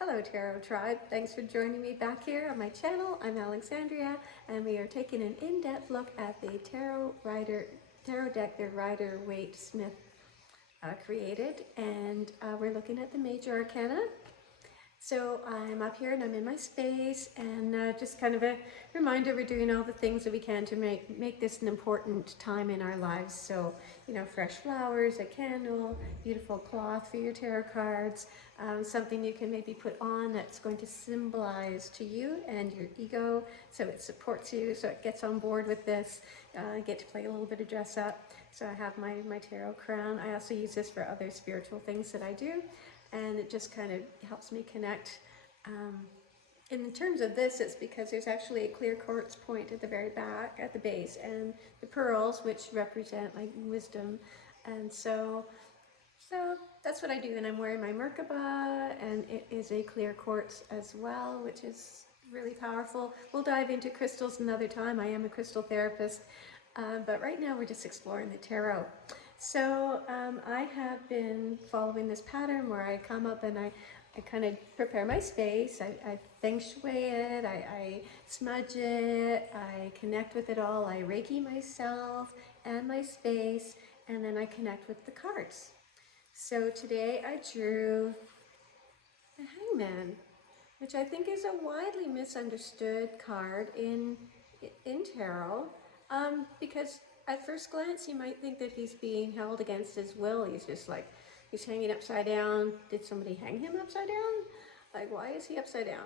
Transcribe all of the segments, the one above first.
Hello Tarot Tribe, thanks for joining me back here on my channel. I'm Alexandria and we are taking an in-depth look at the tarot deck that Rider-Waite Smith created, and we're looking at the Major Arcana. So I'm up here and I'm in my space, and just kind of a reminder, we're doing all the things that we can to make this an important time in our lives. So, you know, fresh flowers, a candle, beautiful cloth for your tarot cards, something you can maybe put on that's going to symbolize to you and your ego, so it supports you, so it gets on board with this. I get to play a little bit of dress up. So I have my tarot crown. I also use this for other spiritual things that I do, and it just kind of helps me connect. In terms of this, it's because there's actually a clear quartz point at the very back, at the base, and the pearls, which represent like wisdom. And so that's what I do. And I'm wearing my Merkaba, and it is a clear quartz as well, which is really powerful. We'll dive into crystals another time. I am a crystal therapist, but right now we're just exploring the tarot. So I have been following this pattern where I come up and I kind of prepare my space, I feng shui it, I smudge it, I connect with it all, I Reiki myself and my space, and then I connect with the cards. So today I drew the Hangman, which I think is a widely misunderstood card in tarot, because at first glance you might think that he's being held against his will. He's just like, he's hanging upside down. Did somebody hang him upside down? Like, why is he upside down?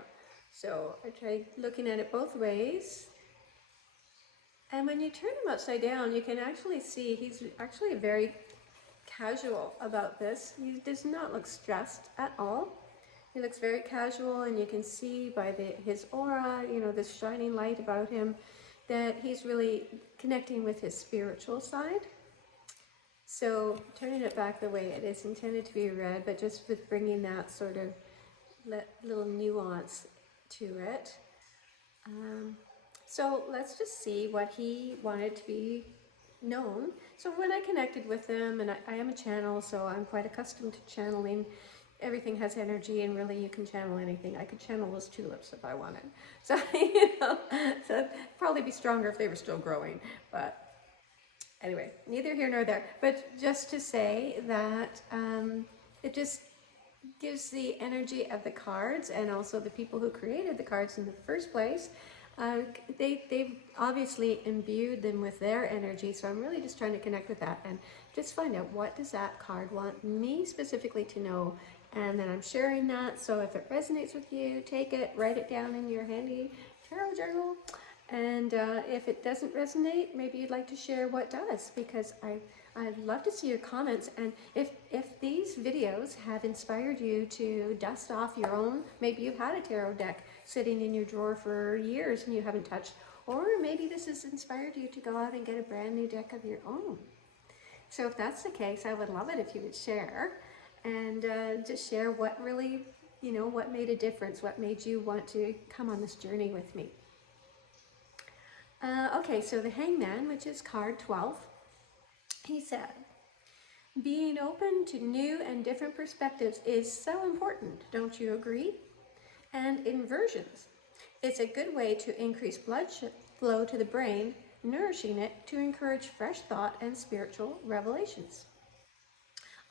So I tried looking at it both ways. And when you turn him upside down, you can actually see he's actually very casual about this. He does not look stressed at all. He looks very casual, and you can see by his aura, you know, this shining light about him, that he's really connecting with his spiritual side. So turning it back the way it is intended to be read, but just with bringing that sort of little nuance to it. So let's just see what he wanted to be known. So when I connected with him, and I am a channel, so I'm quite accustomed to channeling. Everything has energy, and really you can channel anything. I could channel those tulips if I wanted. So, you know, so it'd probably be stronger if they were still growing. But anyway, neither here nor there. But just to say that it just gives the energy of the cards, and also the people who created the cards in the first place. They've obviously imbued them with their energy, so I'm really just trying to connect with that and just find out, what does that card want me specifically to know, and then I'm sharing that. So if it resonates with you, take it, write it down in your handy tarot journal, and if it doesn't resonate, maybe you'd like to share what does, because I'd love to see your comments. And if these videos have inspired you to dust off your own, maybe you've had a tarot deck sitting in your drawer for years and you haven't touched, or maybe this has inspired you to go out and get a brand new deck of your own. So if that's the case, I would love it if you would share, and just share what really, you know, what made a difference, what made you want to come on this journey with me. Okay, so the Hangman, which is card 12, he said, being open to new and different perspectives is so important, don't you agree? And inversions. It's a good way to increase blood flow to the brain, nourishing it to encourage fresh thought and spiritual revelations.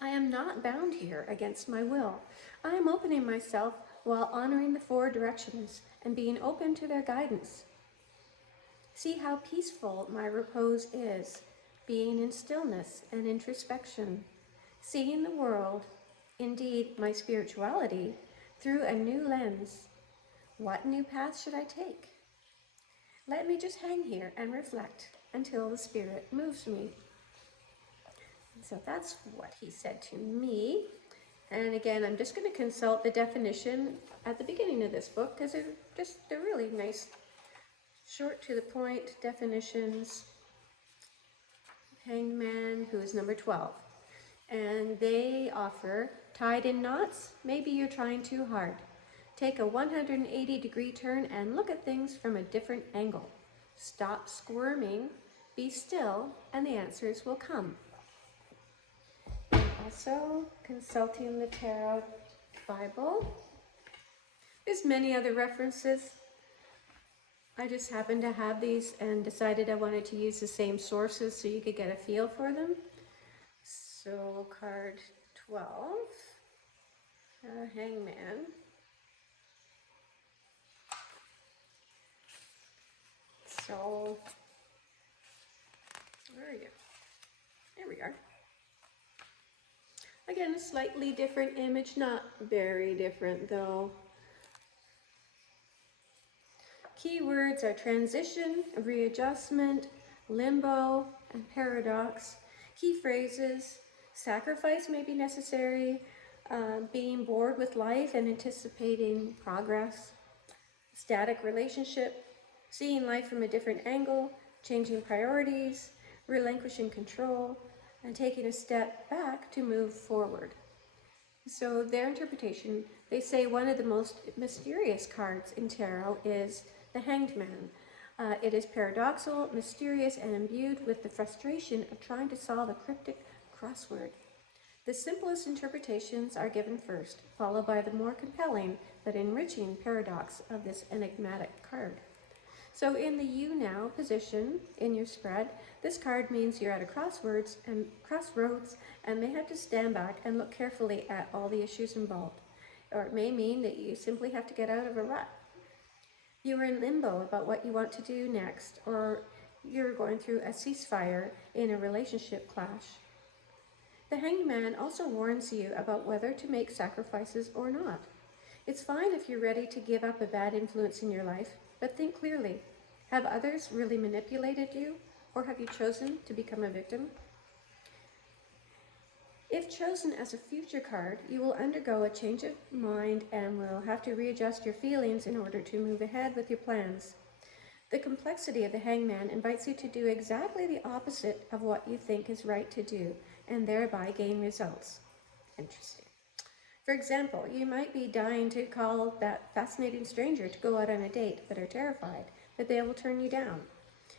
I am not bound here against my will. I am opening myself while honoring the four directions and being open to their guidance. See how peaceful my repose is, being in stillness and introspection, seeing the world, indeed my spirituality, through a new lens. What new path should I take? Let me just hang here and reflect until the spirit moves me. So that's what he said to me. And again, I'm just going to consult the definition at the beginning of this book, because they're really nice, short to the point definitions. Hangman, who is number 12. And they offer, tied in knots, maybe you're trying too hard. Take a 180-degree turn and look at things from a different angle. Stop squirming, be still, and the answers will come. And also consulting the Tarot Bible. There's many other references. I just happened to have these and decided I wanted to use the same sources so you could get a feel for them. So card 12, Hangman. So, where are you? There we are. Again, a slightly different image, not very different though. Keywords are transition, readjustment, limbo, and paradox. Key phrases: sacrifice may be necessary, being bored with life and anticipating progress, static relationship, seeing life from a different angle, changing priorities, relinquishing control, and taking a step back to move forward. So their interpretation, they say one of the most mysterious cards in tarot is the Hanged Man. It is paradoxical, mysterious, and imbued with the frustration of trying to solve a cryptic crossword. The simplest interpretations are given first, followed by the more compelling but enriching paradox of this enigmatic card. So in the You Now position in your spread, this card means you're at a crossroads and may have to stand back and look carefully at all the issues involved. Or it may mean that you simply have to get out of a rut. You are in limbo about what you want to do next, or you're going through a ceasefire in a relationship clash. The Hanged Man also warns you about whether to make sacrifices or not. It's fine if you're ready to give up a bad influence in your life, but think clearly. Have others really manipulated you, or have you chosen to become a victim? If chosen as a future card, you will undergo a change of mind and will have to readjust your feelings in order to move ahead with your plans. The complexity of the Hangman invites you to do exactly the opposite of what you think is right to do, and thereby gain results. Interesting. For example, you might be dying to call that fascinating stranger to go out on a date, but are terrified that they will turn you down.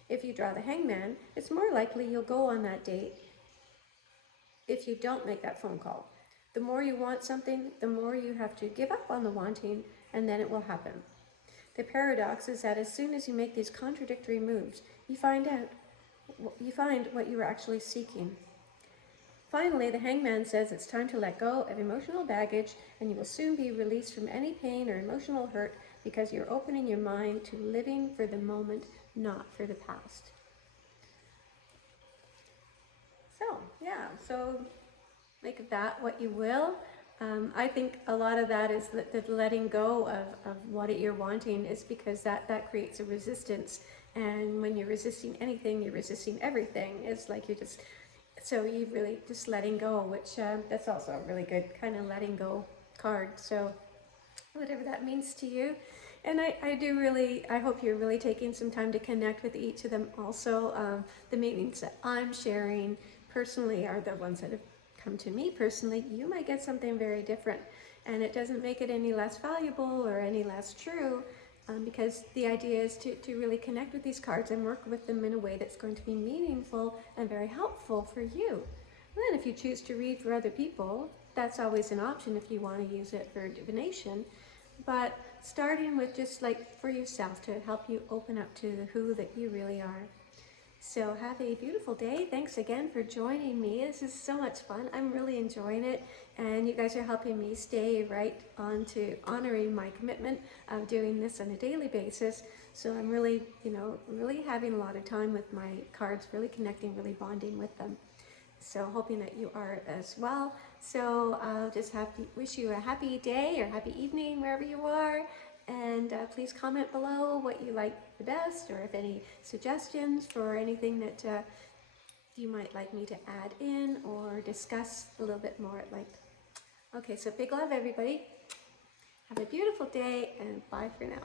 If you draw the Hangman, it's more likely you'll go on that date if you don't make that phone call. The more you want something, the more you have to give up on the wanting, and then it will happen. The paradox is that as soon as you make these contradictory moves, you find what you were actually seeking. Finally, the Hangman says it's time to let go of emotional baggage, and you will soon be released from any pain or emotional hurt because you're opening your mind to living for the moment, not for the past. So make of that what you will. I think a lot of that is the letting go of what you're wanting is because that creates a resistance. And when you're resisting anything, you're resisting everything. It's like so you really just letting go, which that's also a really good kind of letting go card. So whatever that means to you. And I hope you're really taking some time to connect with each of them also. The meanings that I'm sharing personally are the ones that have come to me personally. You might get something very different, and it doesn't make it any less valuable or any less true, because the idea is to really connect with these cards and work with them in a way that's going to be meaningful and very helpful for you. And then if you choose to read for other people, that's always an option if you want to use it for divination. But starting with just like for yourself to help you open up to the who that you really are. So have a beautiful day. Thanks again for joining me. This is so much fun. I'm really enjoying it, and you guys are helping me stay right on to honoring my commitment of doing this on a daily basis. So I'm really, really having a lot of time with my cards, really connecting, really bonding with them. So hoping that you are as well. So I'll just wish you a happy day or happy evening wherever you are. And please comment below what you like the best, or if any suggestions for anything that you might like me to add in or discuss a little bit more at length. Okay, so big love everybody. Have a beautiful day, and bye for now.